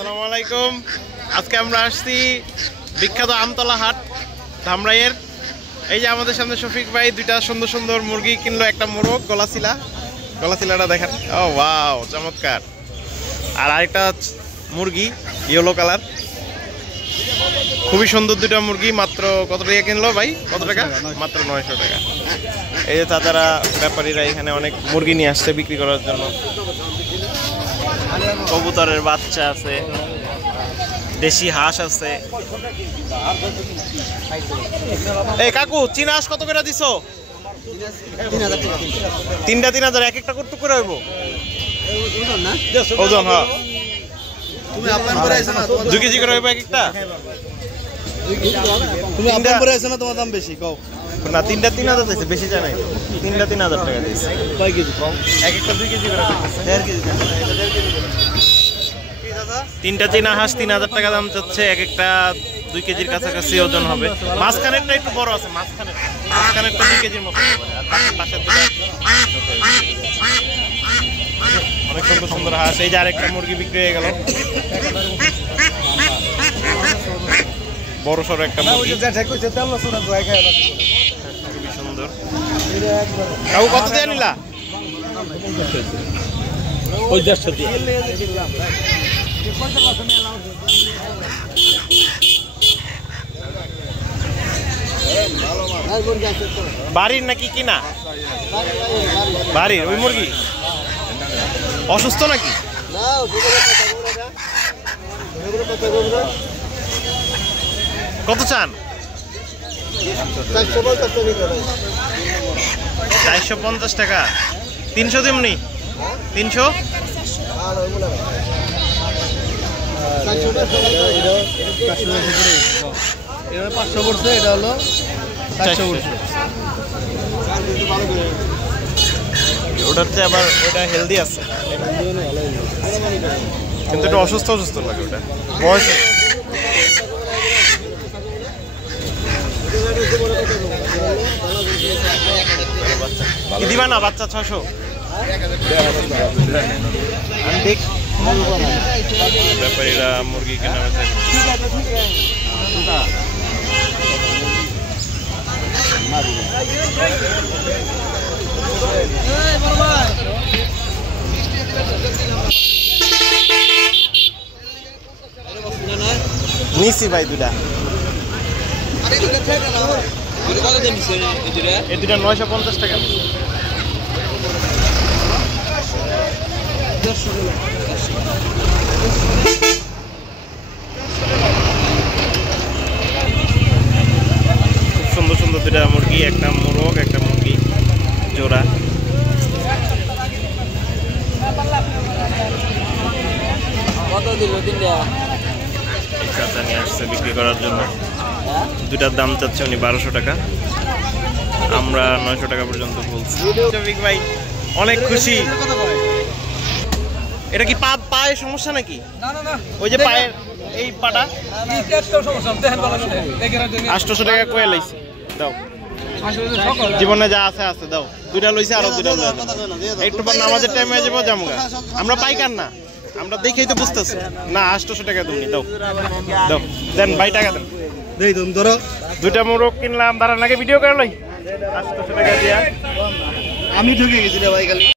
আসসালামু আলাইকুম। আজকে আমরা আসছি বিখ্যাত আমতলা হাট ধামরাইয়ের। এই যে আমাদের সামনে শফিক ভাই দুইটা সুন্দর সুন্দর মুরগি কিনলো, একটা মোরগ গলাচিলাটা দেখেন, ও ওয়াও চমৎকার। আর আরেকটা মুরগি ইয়েলো কালার, খুবই সুন্দর দুইটা মুরগি। মাত্র কত টাকা কিনলো ভাই? কত টাকা? মাত্র 900 টাকা। এই যে তাছাড়া ব্যাপারীরা এখানে অনেক মুরগি নিয়ে আসছে বিক্রি করার জন্য। কবুতরের বাচ্চা আছে, দেশি হাঁস আছে। এই কাকু চীনা হাঁস কত করে দিছো? 3টা 3000, এক একটা কত করে হইব ওজন? হ্যাঁ 2 কেজি করে হইব এক একটা। তুমি আপন করে আছো না, তোমার দাম বেশি কও না। 3টা 3000 দিয়েছে, বেশি জানা নাই। 3টা 3000 টাকা দিয়েছে। কয় কেজি কও? এক একটা 2 কেজি করে, 1.5 কেজি। 3টা চীনা হাঁস 3000 টাকা দাম চাচ্ছে, এক একটা 2 কেজির কাছাকাছি ওজন হবে। মাঝখানেরটা একটু বড় আছে, মাঝখানেরটা 2 কেজির মতো হবে। আর পাশের দুটো অনেক সুন্দর সুন্দর হাঁস। এই যে আরেকটা মুরগি বিক্রি হয়ে গেল, বড় সড়ো একটা মুরগি, খুবই সুন্দর। কাকু কত দিয়ে নিলা? বাড়ির নাকি কিনা? বাড়ির। ওই মুরগি অসুস্থ নাকি? কত চান? 450 টাকা। 300 দিমনি? 300? এটা 500 পড়ছে, এটা হলো 400 পড়ছে। ওটার চেয়ে আবার ওটা হেলদি আছে, কিন্তু একটু অসুস্থ লাগে ওটা, বয়স। দিবা না বাচ্চা? 600। ব্যাপারীরা মুরগি কেনা বেচা নিছি ভাই দুটা। এই দুটা 950 টাকা। খুব সুন্দর সুন্দর দুটা মুরগি, একটা মোরগ একটা মুরগি জোড়া। কত দিল? 3টা চাচা নিয়ে আসছে বিক্রি করার জন্য। দুটার দাম চাচ্ছে উনি 1200 টাকা, আমরা 900 টাকা পর্যন্ত বলছি। ভাই অনেক খুশি। এটা কি পায়ের সমস্যা নাকি? ওই যে পায়ের এই পাটা 800 টাকা কয়ে লাইছি। দাও, জীবনে যা আছে আছে দাও। দুইটা লইছে, আরো দুইটা লইছে। একটু পর নামাজের টাইম হয়ে যাবো, জামগা। আমরা পাইকার না, আমরা দেখেই তো বুঝতেছি না। 800 টাকা তুমি দাও, দাও দেন ভাই, টাকা দেন। দেই তুমি ধরো। দুইটা মোরগ কিনলাম, দাঁড়ান আগে ভিডিও করে লই। 800 টাকা দিয়া আমি ঢুকে গেছি রে ভাই খালি।